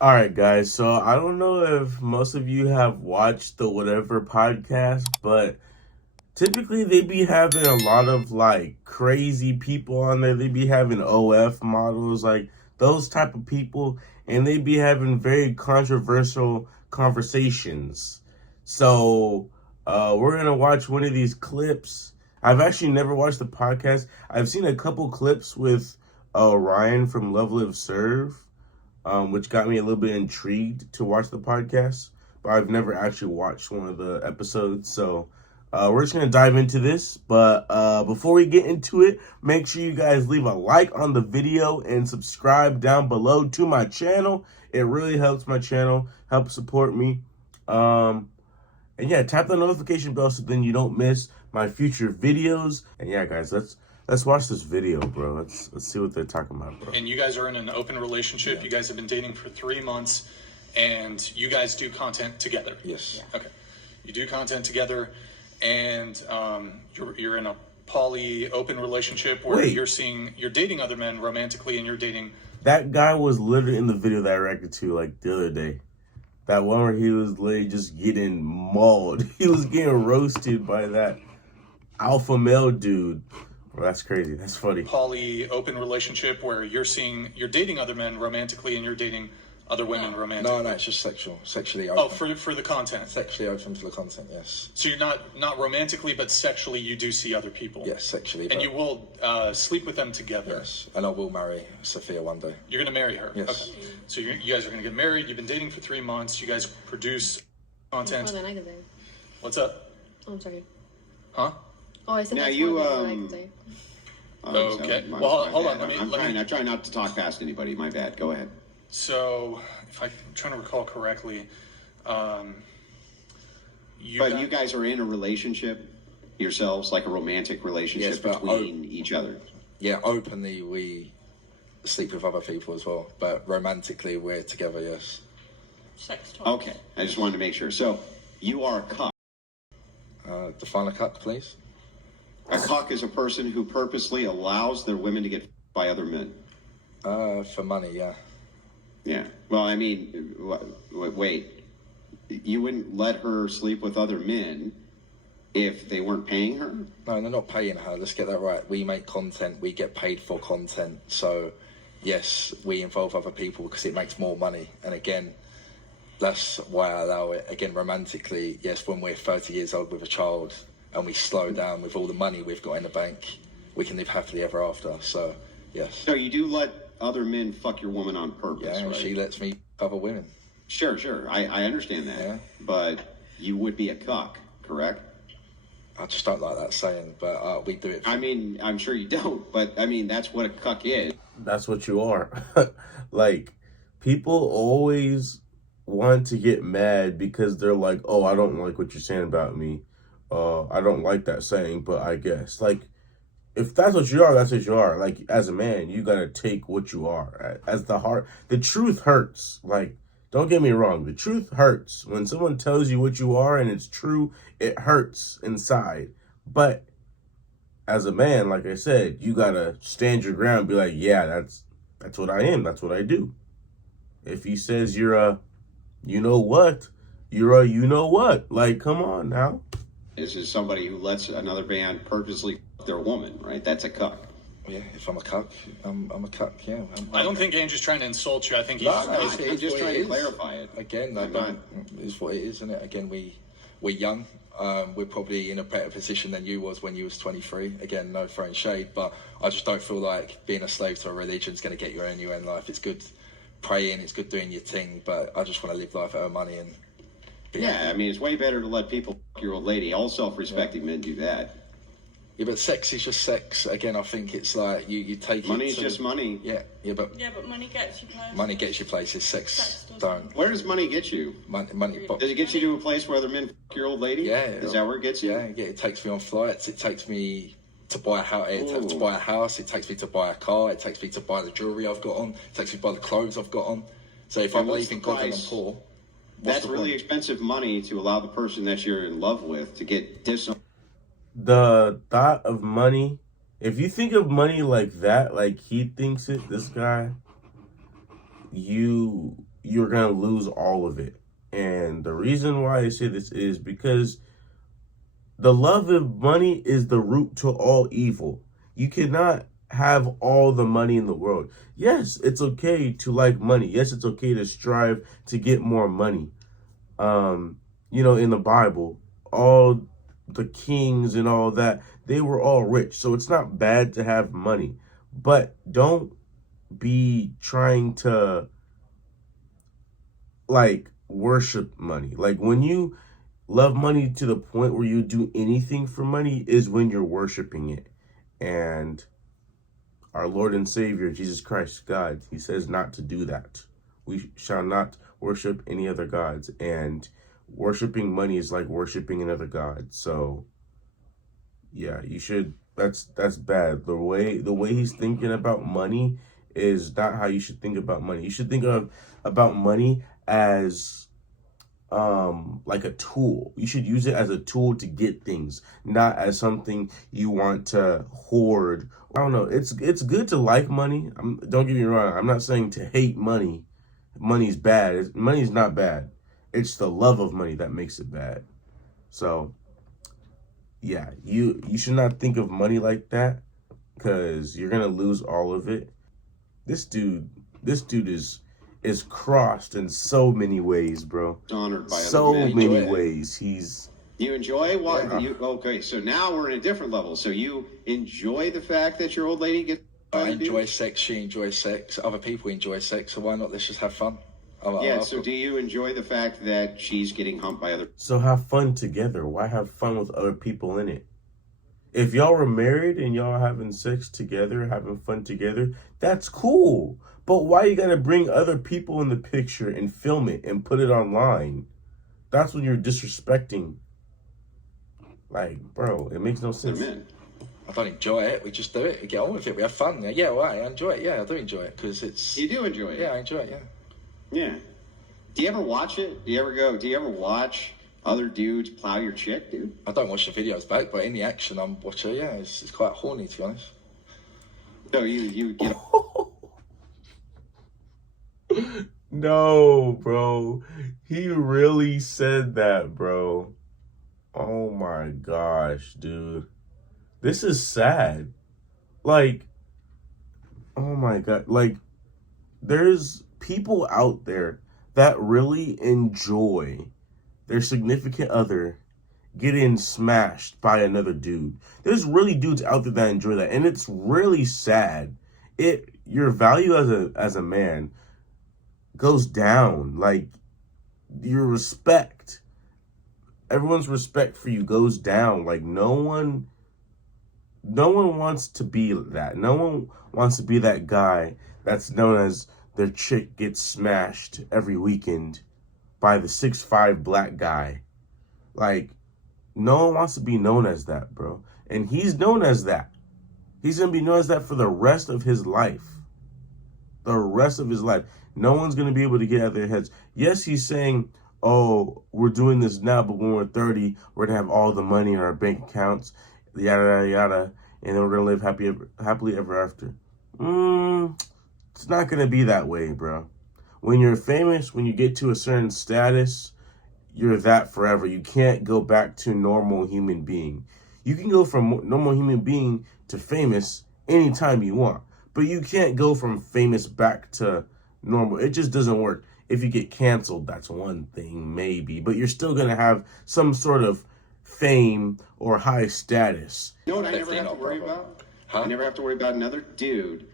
All right, guys. So I don't know if most of you have watched the Whatever podcast, but typically they be having a lot of like crazy people on there. They be having OF models, like those type of people, and they be having very controversial conversations. So we're gonna watch one of these clips. I've actually never watched the podcast. I've seen a couple clips with Ryan from Level of Serve, which got me a little bit intrigued to watch the podcast, but I've never actually watched one of the episodes. So we're just going to dive into this. But before we get into it, make sure you guys leave a like on the video and subscribe down below to my channel. It really helps my channel, helps support me. And yeah, tap the notification bell so then you don't miss my future videos. And yeah, guys, let's watch this video, bro. Let's see what they're talking about, bro. And you guys are in an open relationship. Yeah. You guys have been dating for 3 months, and you guys do content together. Yes. Yeah. Okay. You do content together, and you're in a poly open relationship where you're dating other men romantically, and you're dating. That guy was literally in the video that I reacted to like the other day. That one where he was literally just getting mauled. He was getting roasted by that alpha male dude. Bro, that's crazy. That's funny. Poly open relationship where you're dating other men romantically, and you're dating other women romantically. No, it's just sexually open. Oh, for the content. Sexually open for the content, yes. So you're not romantically, but sexually you do see other people. Yes, sexually. And you will sleep with them together. Yes, and I will marry Sophia one day. You're going to marry her? Yes. Okay. So you guys are going to get married. You've been dating for 3 months. You guys produce content. More than I can say. What's up? Oh, I'm sorry. Huh? Oh, I said now that's you, more than I can say. Okay. So, well, hold on. I'm trying not to talk past anybody. My bad. Go ahead. So, if I'm trying to recall correctly, you guys are in a relationship yourselves, like a romantic relationship between each other. Yeah, openly we sleep with other people as well, but romantically we're together, yes. Sex talk. Okay, I just wanted to make sure. So, you are a cuck. Define a cuck, please. A cuck is a person who purposely allows their women to get by other men. For money, yeah. Yeah. Well, I mean, wait. You wouldn't let her sleep with other men if they weren't paying her? No, they're not paying her. Let's get that right. We make content. We get paid for content. So, yes, we involve other people because it makes more money. And again, that's why I allow it. Again, romantically, yes, when we're 30 years old with a child and we slow down with all the money we've got in the bank, we can live happily ever after. So, yes. So you do let other men fuck your woman on purpose, yeah, right? She lets me other women. Sure. I understand that. Yeah. But you would be a cuck, correct? I just don't like that saying, but we do it. I mean, I'm sure you don't, but I mean, that's what a cuck is. That's what you are. Like, people always want to get mad because they're like, oh, I don't like what you're saying about me. I don't like that saying, but I guess. Like, if that's what you are, that's what you are. Like, as a man, you gotta take what you are. As the heart, the truth hurts. Like, don't get me wrong, the truth hurts. When someone tells you what you are and it's true, it hurts inside. But as a man, like I said, you gotta stand your ground and be like, yeah, that's what I am. That's what I do. If he says you're a you know what, you're a you know what. Like, come on now. This is somebody who lets another man purposely fuck their woman, right? That's a cuck. Yeah, if I'm a cuck, I'm a cuck, yeah. I don't think Andrew's trying to insult you. I think he's I'm just trying to clarify it. Again, is what it is, isn't it? Again, we're young. We're probably in a better position than you was when you was 23. Again, no throwing shade, but I just don't feel like being a slave to a religion is going to get you anywhere in life. It's good praying, it's good doing your thing, but I just want to live life, earn money, and I mean, it's way better to let people fuck your old lady. All self-respecting men do that. Yeah, but sex is just sex. Again, I think it's like you take money's just money. Yeah, but money gets you places. Money gets you places. Sex don't. Where does money get you? Money. Does it get you to a place where other men fuck your old lady? Yeah. Is that where it gets you? Yeah. It takes me on flights. It takes me to buy a house. To buy a house. It takes me to buy a car. It takes me to buy the jewelry I've got on. It takes me to buy the clothes I've got on. So if I believe in God and I'm poor, that's really expensive money to allow the person that you're in love with to get disowned. The thought of money, if you think of money like that, like he thinks it, this guy, you you're going to lose all of it. And the reason why I say this is because the love of money is the root to all evil. You cannot have all the money in the world. Yes, it's okay to like money. Yes, it's okay to strive to get more money. In the Bible, all the kings and all that, they were all rich. So it's not bad to have money. But don't be trying to worship money. Like when you love money to the point where you do anything for money is when you're worshiping it. And our Lord and Savior, Jesus Christ, God, he says not to do that. We shall not worship any other gods. And worshiping money is like worshiping another god. So yeah, you should, that's bad. The way he's thinking about money is not how you should think about money. You should think about money as like a tool. You should use it as a tool to get things, not as something you want to hoard. I don't know. It's good to like money. Don't get me wrong. I'm not saying to hate money. Money's bad. Money's not bad. It's the love of money that makes it bad. So yeah, you should not think of money like that, because you're gonna lose all of it. This dude is crossed in so many ways, bro. Honored by so other men. many ways. You enjoy what? Yeah. Okay, so now we're in a different level. So you enjoy the fact that your old lady gets. I enjoy sex. She enjoys sex. Other people enjoy sex. So why not? Let's just have fun. So do you enjoy the fact that she's getting humped by other? So have fun together. Why have fun with other people in it? If y'all were married and y'all having sex together, having fun together, that's cool. But why you gotta bring other people in the picture and film it and put it online? That's when you're disrespecting. Like, bro, it makes no sense. I don't enjoy it. We just do it. We get on with it. We have fun. Yeah, well, I enjoy it. Yeah, I do enjoy it because it's. You do enjoy it. Yeah, I enjoy it. Yeah. Yeah. Do you ever watch it? Do you ever watch other dudes plow your chick, dude? I don't watch the videos back, but in the action I'm watching, yeah, it's quite horny, to be honest. No, you get. No, bro. He really said that, bro. Oh my gosh, dude. This is sad. Like, oh my God. Like, there's people out there that really enjoy their significant other getting smashed by another dude. There's really dudes out there that enjoy that, and it's really sad. Your value as a man goes down. Like, your respect, everyone's respect for you goes down. Like, no one wants to be that. No one wants to be that guy that's known as their chick gets smashed every weekend by the 6'5" black guy. Like, no one wants to be known as that, bro. And he's known as that. He's going to be known as that for the rest of his life. The rest of his life. No one's going to be able to get out of their heads. Yes, he's saying, oh, we're doing this now, but when we're 30, we're going to have all the money in our bank accounts, yada, yada, yada, and then we're going to live happily ever after. It's not going to be that way, bro. When you're famous, when you get to a certain status, you're that forever. You can't go back to normal human being. You can go from normal human being to famous anytime you want, but you can't go from famous back to normal. It just doesn't work. If you get canceled, that's one thing, maybe, but you're still going to have some sort of fame or high status. You know what I never have to worry about? Huh? I never have to worry about another dude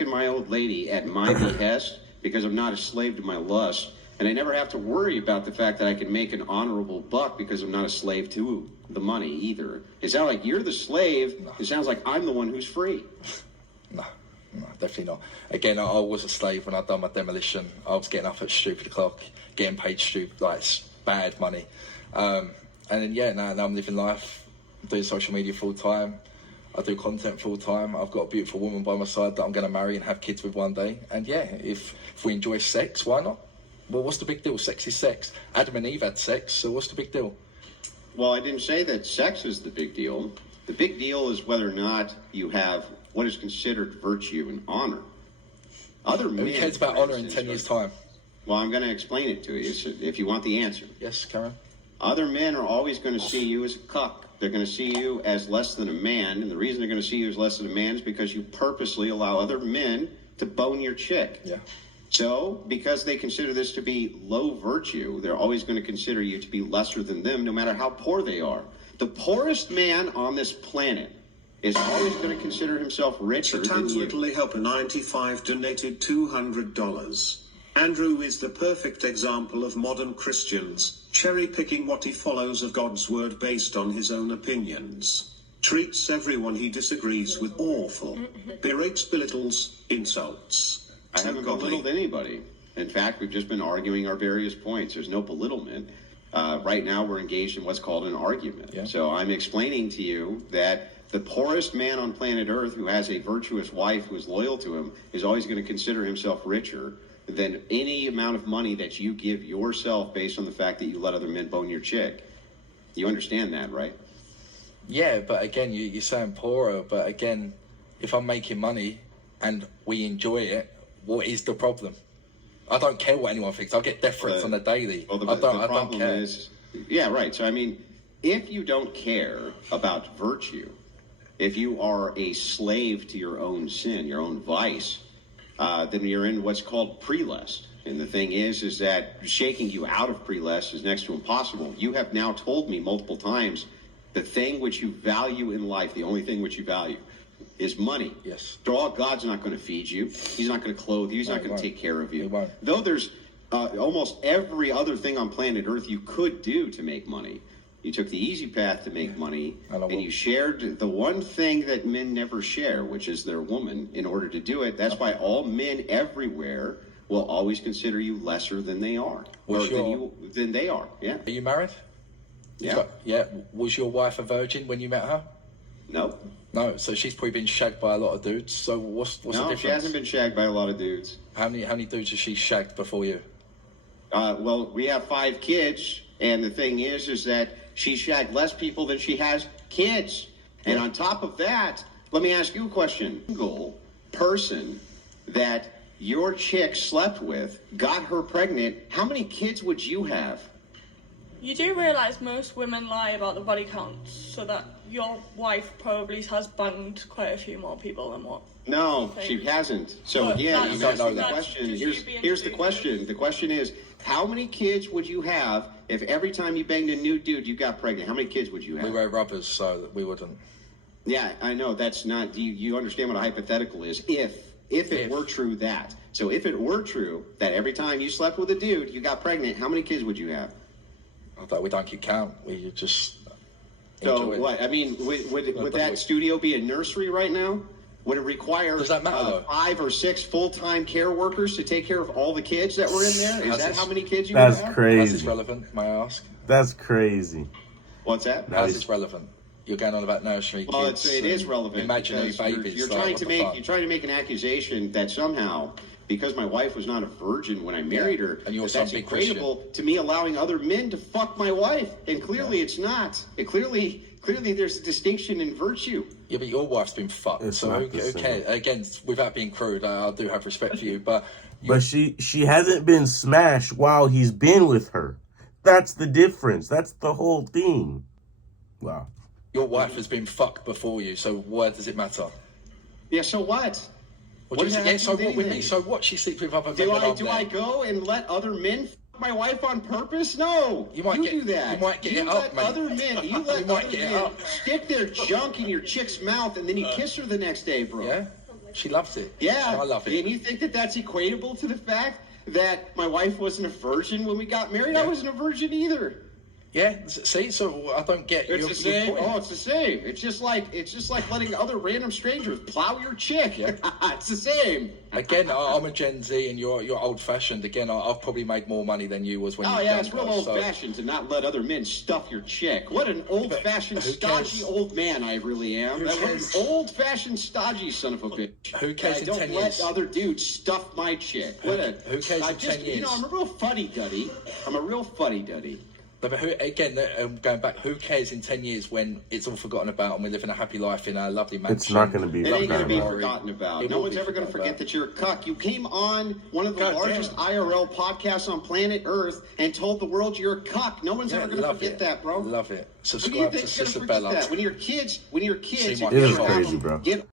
fucking my old lady at my behest because I'm not a slave to my lust. And I never have to worry about the fact that I can make an honorable buck because I'm not a slave to the money either. It sounds like you're the slave. No. It sounds like I'm the one who's free. No, definitely not. Again, I was a slave when I done my demolition. I was getting up at stupid o'clock, getting paid stupid, like bad money. And then, yeah, now I'm living life. I'm doing social media full time. I do content full time. I've got a beautiful woman by my side that I'm going to marry and have kids with one day. And yeah, if we enjoy sex, why not? Well, what's the big deal? Sex is sex. Adam and Eve had sex, so what's the big deal? Well, I didn't say that sex is the big deal. The big deal is whether or not you have what is considered virtue and honor. Other men. Who cares about honor in 10 years' time? Well, I'm going to explain it to you if you want the answer. Yes, Karen. Other men are always going to see you as a cuck. They're going to see you as less than a man. And the reason they're going to see you as less than a man is because you purposely allow other men to bone your chick. Yeah. So, because they consider this to be low virtue, they're always going to consider you to be lesser than them, no matter how poor they are. The poorest man on this planet is always going to consider himself richer than you. Little Helper 95 donated $200. Andrew is the perfect example of modern Christians, cherry-picking what he follows of God's word based on his own opinions. Treats everyone he disagrees with awful. Berates, belittles, insults. I haven't belittled anybody. In fact, we've just been arguing our various points. There's no belittlement. Right now, we're engaged in what's called an argument. Yeah. So I'm explaining to you that the poorest man on planet Earth who has a virtuous wife who is loyal to him is always going to consider himself richer than any amount of money that you give yourself based on the fact that you let other men bone your chick. You understand that, right? Yeah, but again, you're saying poorer, but again, if I'm making money and we enjoy it, what is the problem? I don't care what anyone thinks. I'll get deference on the daily. Well, I don't care. Is, yeah, right. So, I mean, if you don't care about virtue, if you are a slave to your own sin, your own vice, then you're in what's called pre-lust. And the thing is that shaking you out of pre-lust is next to impossible. You have now told me multiple times the thing which you value in life, the only thing which you value, is money. Yes. After all, God's not going to feed you. He's not going to clothe you. He's not going to take care of you. He won't. Though there's almost every other thing on planet Earth you could do to make money. You took the easy path to make money, and you shared the one thing that men never share, which is their woman, in order to do it. That's why all men everywhere will always consider you lesser than they are. Than they are, yeah. Are you married? Yeah. Yeah. Was your wife a virgin when you met her? No. No, so she's probably been shagged by a lot of dudes. So what's the difference? No, she hasn't been shagged by a lot of dudes. How many dudes has she shagged before you? Well, we have 5 kids, and the thing is that she shagged less people than she has kids. And on top of that, let me ask you a question. Single person that your chick slept with, got her pregnant, how many kids would you have? You do realise most women lie about the body counts, so that your wife probably has banged quite a few more people than what? No, she hasn't. So But again, that's- I'm asking the that's question. just you being Here's the stupid. question. The question is, how many kids would you have if every time you banged a new dude you got pregnant? How many kids would you have? We wear rubbers, so that we wouldn't. Yeah, I know. That's not. You understand what a hypothetical is? If it were true that. So if it were true that every time you slept with a dude you got pregnant, how many kids would you have? Although we don't keep count. We just So enjoy it. what? I mean, would that studio be a nursery right now? Would it require Does that matter, though? 5 or 6 full-time care workers to take care of all the kids that were in there? Is How's that this- how many kids you That's would have? How's crazy. this relevant, may I ask? That's crazy. What's that? How's this relevant? You're going on about nursery Well, kids. it is and relevant. Imaginary because babies. You're like, trying what to the make fuck? an accusation that somehow, because my wife was not a virgin when I married her, And you're that's some big equatable to me allowing other men to fuck my wife. And clearly, it's not. Clearly, there's a distinction in virtue. Yeah, but your wife's been fucked, It's so not who the same. cares? Again, without being crude, I do have respect for you, but But she hasn't been smashed while he's been with her. That's the difference. That's the whole thing. Wow. your wife has been fucked before you, so why does it matter? Yeah. So what? What does that have to so do what with then? me? So what? She sleeps with other men. Do when I'm I there. go and let other men fuck my wife on purpose? No. You might get- do that. you might get you it let up, mate. other men. You let You might other get it men up. stick their junk in your chick's mouth, and then you kiss her the next day, bro. Yeah, she loves it. Yeah. I love it. And you think that that's equatable to the fact that my wife wasn't a virgin when we got married? I Yeah. wasn't a virgin either. Yeah, see, so I don't get It's your the same. point. Oh, it's the same. It's just like letting other random strangers plow your chick. Yeah. It's the same. Again, I'm a Gen Z, and you're old-fashioned. Again, I've probably made more money than you was when Oh you yeah, done it's real that, so- old-fashioned to not let other men stuff your chick. What an old-fashioned, who stodgy cares? old man I really am. Who What an cares? old-fashioned, stodgy son of a bitch. Who cares I in don't 10 let years? other dudes stuff my chick. What a, Who cares I in just, 10 years? I'm a real fuddy-duddy. I'm a real fuddy-duddy. But who, again, going back, who cares in 10 years when it's all forgotten about and we're living a happy life in a lovely mansion? It's not going to be. It ain't going to be about. forgotten about. No one's ever going to forget that you're a cuck. You came on one of the largest IRL podcasts on planet Earth and told the world you're a cuck. No one's ever going to forget that, bro. Love it. Who do you Subscribe to think's going to Sister forget Bella. that? When you're kids, She might It be is wrong. crazy, bro. Get